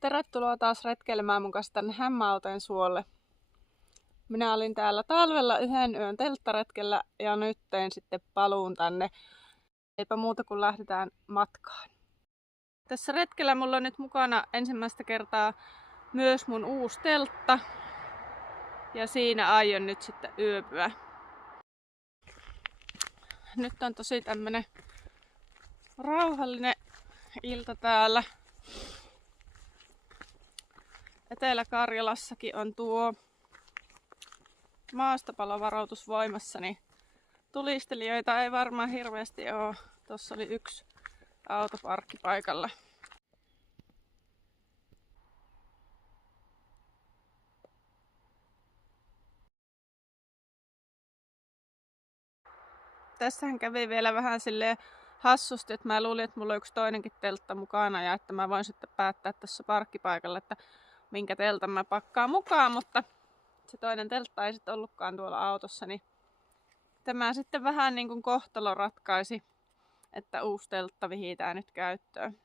Tervetuloa taas retkelemään mun kanssa tänne Hämmäauteen suolle. Minä olin täällä talvella yhden yön telttaretkellä ja nyt teen sitten paluun tänne. Eipä muuta kuin lähdetään matkaan. Tässä retkellä mulla on nyt mukana ensimmäistä kertaa myös mun uusi teltta. Ja siinä aion nyt sitten yöpyä. Nyt on tosi tämmönen rauhallinen ilta täällä. Etelä-Karjalassakin on tuo maastopalovaroitus voimassa, niin tulistelijoita ei varmaan hirveästi ole. Tuossa oli yksi auto parkkipaikalla. Tässähän kävi vielä vähän silleen hassusti, että mä luulin, että mulla on yksi toinenkin teltta mukana ja että mä voin sitten päättää tässä parkkipaikalla, että minkä teltan mä pakkaan mukaan, mutta se toinen teltta ei sitten ollutkaan tuolla autossa, niin tämä sitten vähän niin kuin kohtalo ratkaisi, että uusi teltta vihitään nyt käyttöön.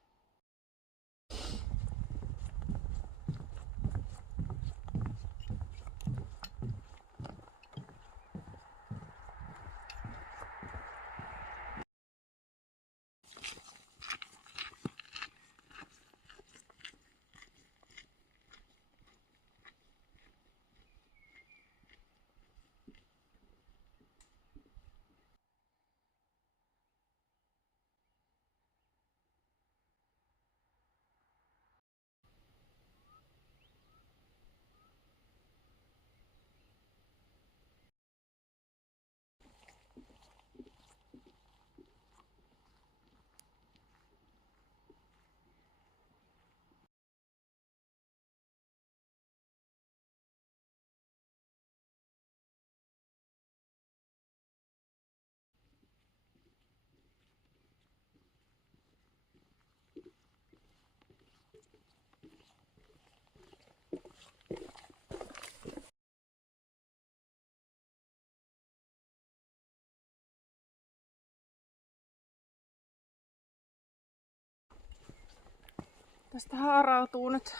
Tästä haarautuu nyt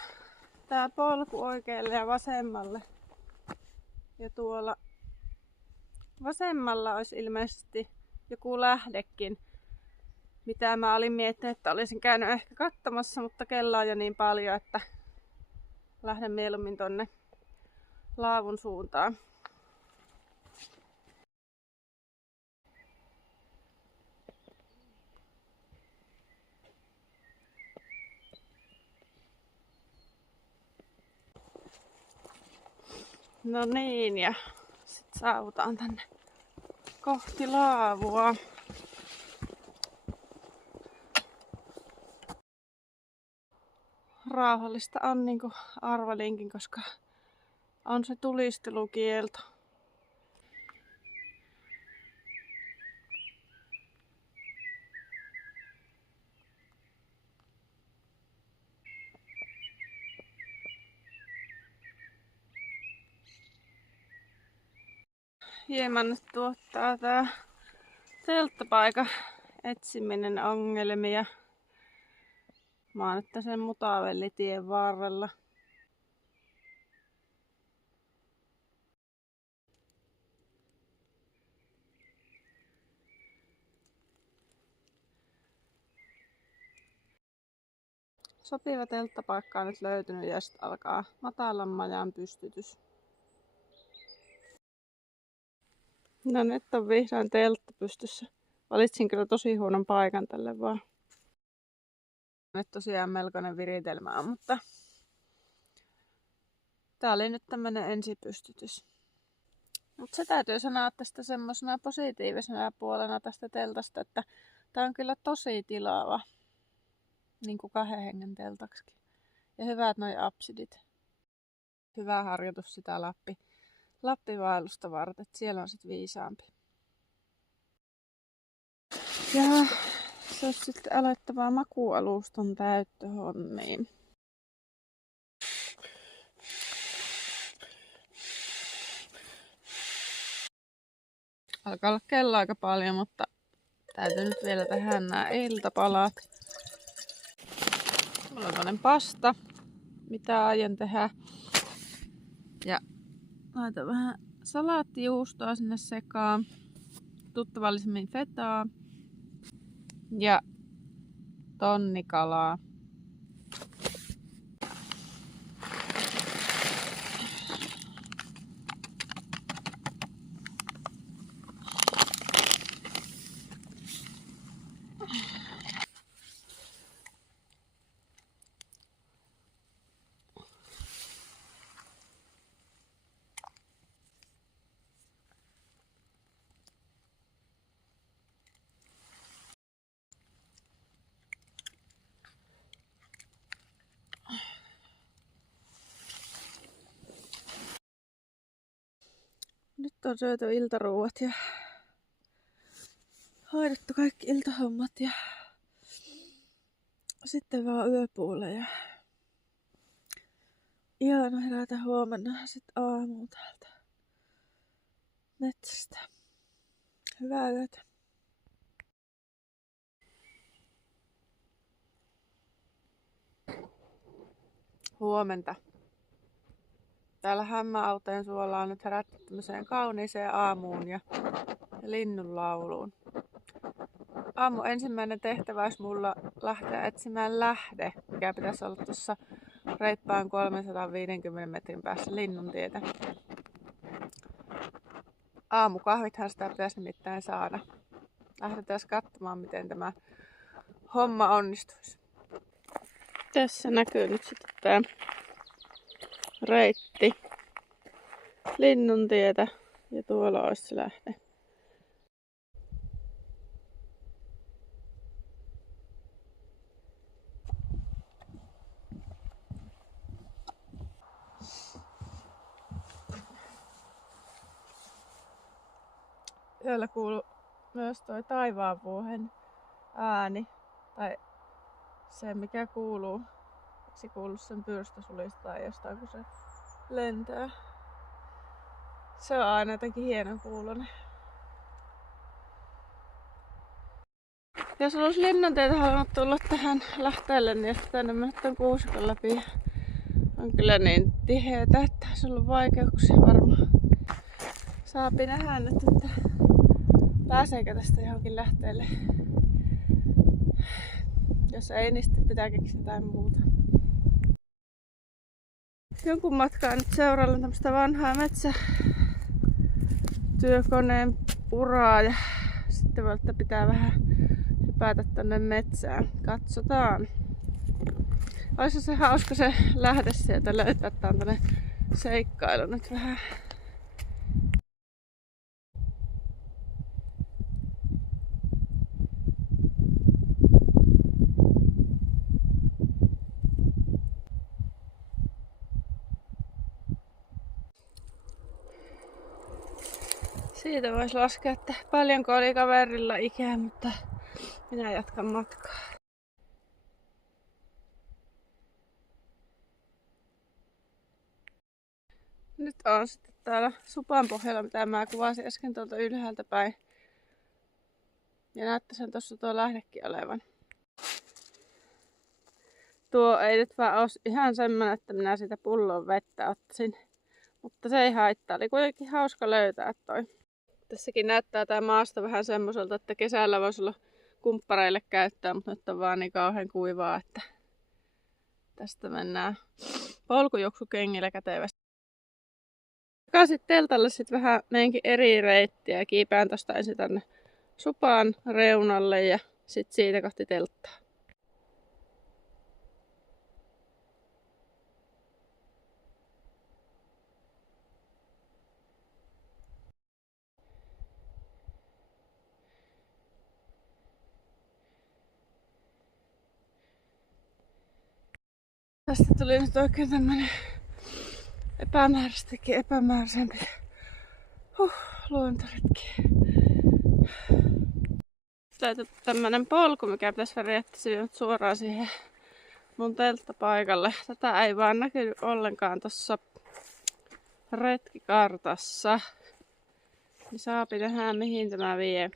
tää polku oikealle ja vasemmalle. Ja tuolla vasemmalla olisi ilmeisesti joku lähdekin, mitä mä olin miettinyt, että olisin käynyt ehkä katsomassa, mutta kello on jo niin paljon, että lähden mieluummin tonne laavun suuntaan. No niin, ja sit saavutaan tänne kohti laavua. Rauhallista on niin kuin arvalinkin, koska on se tulistelukielto. Hieman nyt tuottaa tää telttapaikan etsiminen ongelmia. Mä oon nyt sen Mutavellitien varrella. Sopiva telttapaikka on nyt löytynyt ja sitten alkaa matalan majan pystytys. No nyt on vihdoin teltta pystyssä. Valitsin kyllä tosi huonon paikan tälle vaan. Nyt tosiaan melkoinen viritelmä on, mutta tää oli nyt tämmönen ensipystytys. Mutta se täytyy sanoa tästä semmosena positiivisena puolena tästä teltasta, että tää on kyllä tosi tilaava. Niin kuin 2 hengen teltaksikin. Ja hyvät noi absidit. Hyvä harjoitus sitä Lappivaellusta varten, siellä on sit viisaampi. Ja se on sitten alettavaa makuualustan täyttöhommiin. Alkaa olla kello aika paljon, mutta täytyy nyt vielä tehdä nämä iltapalat. Mulla on toinen pasta. mitä aion tehdä. Ja laitan vähän salaattijuustoa sinne sekaan. Tuttavallisemmin fetaa. Ja tonnikalaa. Nyt on syöty iltaruuat ja hoidettu kaikki iltahommat ja sitten vaan yöpuole ja ihana herätä huomenna sit aamuun täältä metsästä. Hyvää yötä. Huomenta. Täällä Hämmäauteen suolla on nyt herätty tämmöiseen kauniiseen aamuun ja linnunlauluun. Aamu ensimmäinen tehtävä olisi mulla lähteä etsimään lähde, mikä pitäisi olla tuossa reippaan 350 metrin päässä Linnuntietä. Aamukahvithan sitä pitäisi nimittäin saada. Lähdetään katsomaan, miten tämä homma onnistuisi. Tässä näkyy nyt sitten tämä reitti Linnuntietä ja tuolla olisi se lähde. Yöllä kuuluu myös toi taivaanvuohen ääni, tai se mikä kuuluu. Se kuuluu sen pyrstösulista tai jostain kun se lentää. Se on aina jotenkin hienon kuulonen. Jos olisi Linnuntietä halunnut tulla tähän lähteelle, niin jos tänne mennä tämän kuusikon läpi on kyllä niin tiheetä, että olisi ollut vaikeuksia varmaan. Saapi nähdä nyt, että pääseekö tästä johonkin lähteelle. Jos ei, niin sitten pitää keksiä jotain muuta. Jonkun matkaa nyt seuraillaan tämmöistä vanhaa metsätyökoneen puraa ja sitten välttä pitää vähän hypätä tonne metsään. Katsotaan. Olisi se hauska se lähde sieltä löytää. Tää on tämmönen seikkailu nyt vähän. Siitä voisi laskea, että paljonko oli kaverilla ikää, mutta minä jatkan matkaa. Nyt on sitten täällä supan pohjalla, mitä mä kuvasin äsken tuolta ylhäältä päin. Ja näyttäisin tuossa tuo lähdekin olevan. Tuo ei nyt vaan ole ihan semmonen, että minä siitä pullon vettä ottaisin. Mutta se ei haittaa. Oli kuitenkin hauska löytää toi. Tässäkin näyttää tää maasto vähän semmoiselta, että kesällä voisi olla kumppareille käyttää, mutta nyt on vaan niin kauhean kuivaa, että tästä mennään polkujuoksukengillä kätevästi. Takaisin teltalle sitten vähän meinkin eri reittiä ja kiipään tosta ensin tänne supan reunalle ja sitten siitä kohti telttaa. Tästä tuli nyt oikein tämmönen epämääräistäkin epämääräisempi luontoretki. Löytyy tämmönen polku, mikä pitäisi periaatteessa nyt suoraan siihen mun telttapaikalle. Tätä ei vaan näkynyt ollenkaan tossa retkikartassa. Niin saapi nähdä mihin tämä vie.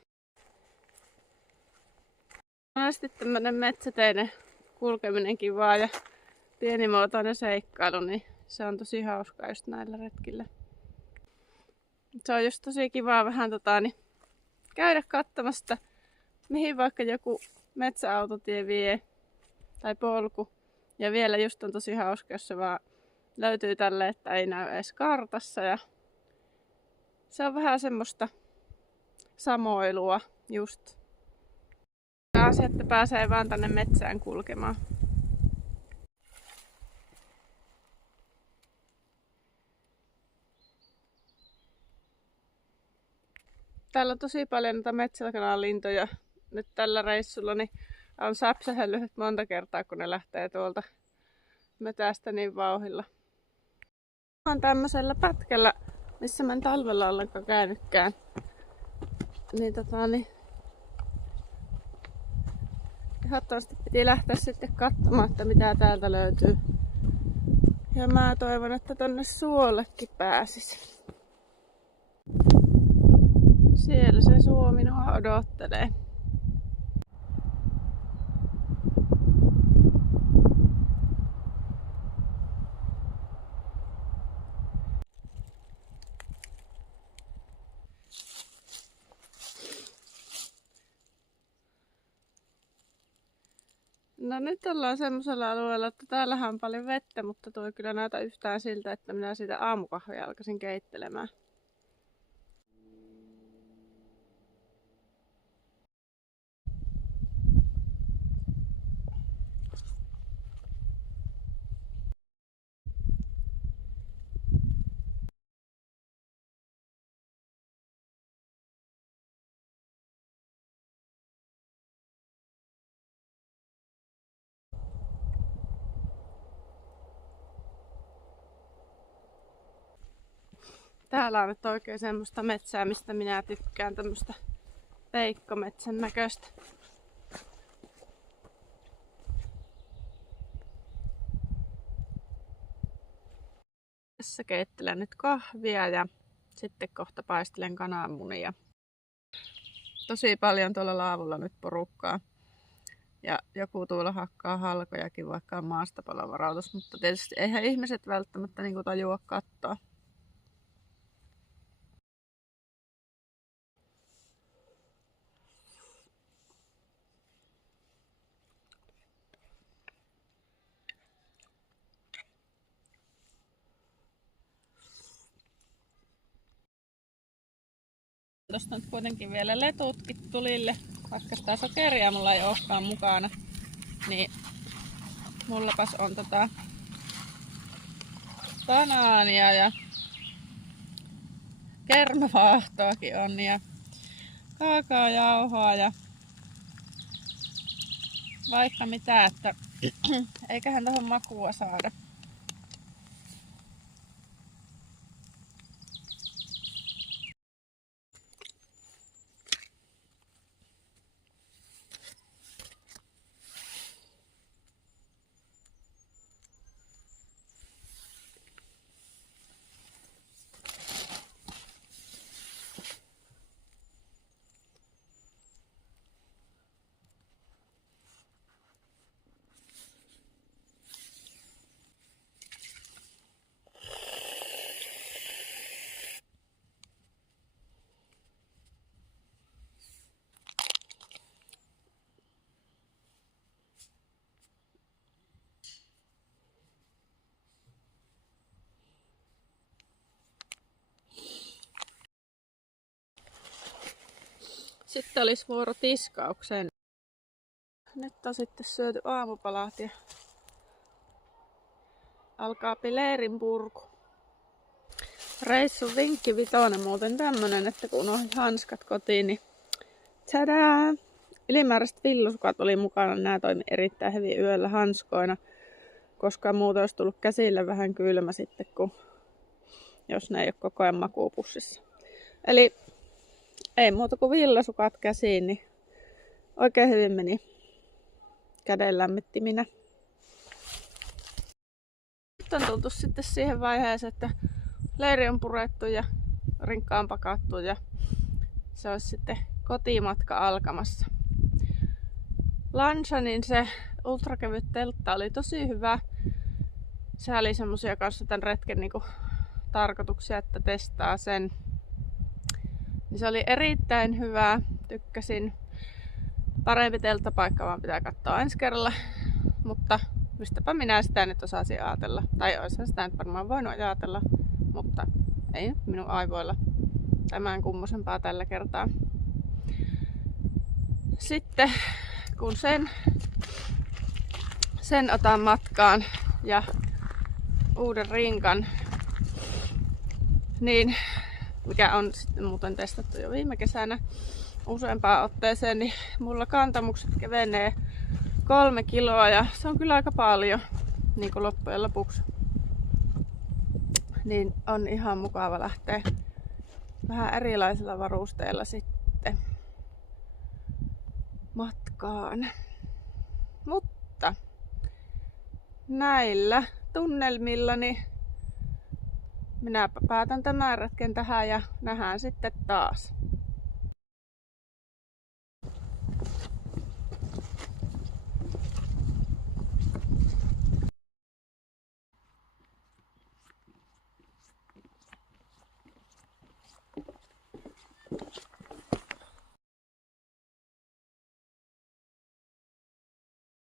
Monesti tämmönen metsäteinen kulkeminenkin vaan ja pienimuotoinen seikkailu, niin se on tosi hauskaa just näillä retkillä. Se on just tosi kivaa vähän niin käydä katsomassa, mihin vaikka joku metsäautotie vie tai polku. Ja vielä just on tosi hauska, jos se vaan löytyy tälle, että ei näy edes kartassa. Ja se on vähän semmoista samoilua just. Asia, että pääsee vaan tänne metsään kulkemaan. Täällä on tosi paljon noita metsäkanalintoja nyt tällä reissulla, niin on säpsähellyt monta kertaa, kun ne lähtee tuolta metästä niin vauhilla. On tämmöisellä pätkällä, missä mä en talvella ollenkaan käynytkään. Niin ehdottomasti piti lähteä sitten katsomaan, että mitä täältä löytyy. Ja mä toivon, että tonne suollekin pääsis. Siellä se suo minua odottelee. No nyt ollaan semmoisella alueella, että täällähän on paljon vettä, mutta tuo ei kyllä näytä yhtään siltä, että minä siitä aamukahvia alkaisin keittelemään. Täällä on nyt oikein semmoista metsää, mistä minä tykkään, tämmöistä peikkometsän näköistä. Tässä keittelen nyt kahvia ja sitten kohta paistelen kananmunia. Tosi paljon tuolla laavulla nyt porukkaa. Ja joku tuolla hakkaa halkojakin, vaikka on maastapalovarautus, mutta tietysti eihän ihmiset välttämättä niin kuin tajua katsoa. Tuosta nyt kuitenkin vielä letutkin tulille, vaikka sitä sokeria mulla ei olekaan mukana, niin mullapas on banaania ja kermavaahtoakin on ja kaakaojauhoa ja vaikka mitä, että eiköhän tohon makua saada. Sitten olisi vuoro tiskaukseen. Nyt on sitten syöty aamupalat ja alkaa leirin purku. Reissun vinkki vitonen muuten tämmönen, että kun unohdin hanskat kotiin, niin tadaa! Ylimääräiset villusukat oli mukana. Nämä toimi erittäin hyvin yöllä hanskoina, koska muuten olisi tullut käsille vähän kylmä sitten, jos ne ei ole koko ajan makuupussissa. Eli ei muuta kuin villasukat käsiin, niin oikein hyvin meni käden lämmittiminä. Nyt on tultu sitten siihen vaiheeseen, että leiri on purettu ja rinkka on pakattu ja se olisi sitten kotimatka alkamassa. Lanshanin se ultrakevyt teltta oli tosi hyvä. Se oli semmosia kanssa tämän retken niinku tarkoituksia, että testaa sen. Niin se oli erittäin hyvä, tykkäsin. Parempi telttapaikka vaan pitää katsoa ensi kerralla, mutta mistäpä minä sitä nyt osasin ajatella. Tai oisin sitä nyt varmaan voinut ajatella, mutta ei nyt minun aivoilla tämän kummosempaa tällä kertaa. Sitten kun sen otan matkaan ja uuden rinkan, niin mikä on sitten muuten testattu jo viime kesänä useampaan otteeseen, niin mulla kantamukset kevenee 3 kiloa ja se on kyllä aika paljon niin kuin loppujen lopuksi. Niin on ihan mukava lähteä vähän erilaisilla varusteilla sitten matkaan. Mutta näillä tunnelmillani minä päätän tämän retken tähän ja nähdään sitten taas.